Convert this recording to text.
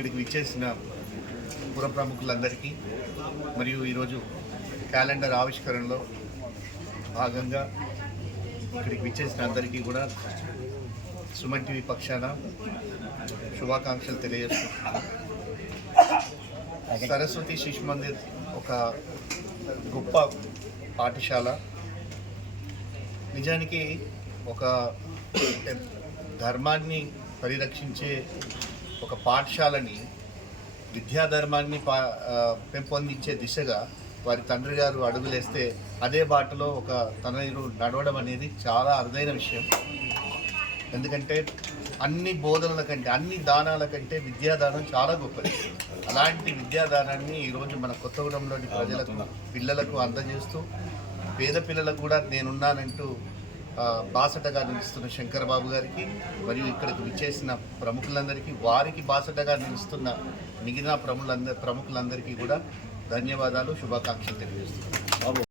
ఇక్కడికి విచ్చేసిన పుర ప్రముఖులందరికీ మరియు ఈరోజు క్యాలెండర్ ఆవిష్కరణలో భాగంగా ఇక్కడికి విచ్చేసిన అందరికీ కూడా సుమన్ టీవీ పక్షాన శుభాకాంక్షలు తెలియజేస్తున్నాను. సరస్వతి శిశు మందిర్ ఒక గొప్ప పాఠశాల. నిజానికి ఒక ధర్మాన్ని పరిరక్షించే ఒక పాఠశాలని, విద్యాధర్మాన్ని పెంపొందించే దిశగా వారి తండ్రి గారు అడుగులేస్తే అదే బాటలో ఒక తనయుడు నడవడం అనేది చాలా అరుదైన విషయం. ఎందుకంటే అన్ని బోధనల కంటే, అన్ని దానాల కంటే విద్యాదానం చాలా గొప్పది. అలాంటి విద్యాదానాన్ని ఈరోజు మన కొత్తగూడెంలోని ప్రజలకు, పిల్లలకు అందజేస్తూ, పేద పిల్లలకు కూడా నేనున్నానంటూ బాసటగా నిలుస్తున్న శంకర్ బాబు గారికి మరియు ఇక్కడికి విచ్చేసిన ప్రముఖులందరికీ, వారికి బాసటగా నిలుస్తున్న మిగిలిన ప్రముఖులందరికీ కూడా ధన్యవాదాలు, శుభాకాంక్షలు తెలియజేస్తున్నాను.